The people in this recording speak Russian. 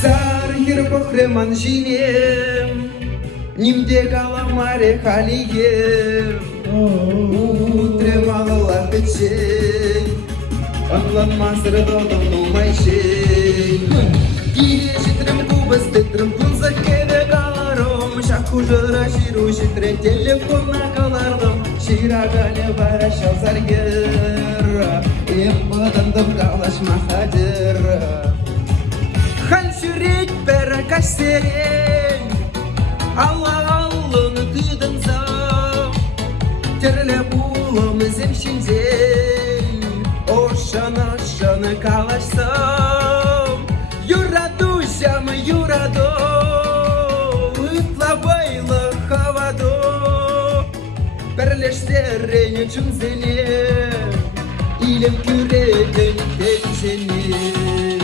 Саргир похреман жинем, нимде каламаре халием. Утрем алалар печей, аңланмасыр додым нумайшей. Кире житрем кубыз тетрем кунза кеде каларым. Шаку жыра жиру житрем телефонна калардым. Ширагале бара шалзаргер, эм бадандым калашма хадыр. Хан сюрет пера кастерен, Алланы кыдын зам. Терле булым земшинзен, Ошаны калашсам. Юрадусям юрадо, Ытлабайлы хавадо, Перлештерен чунзене, Илем күреден текшене.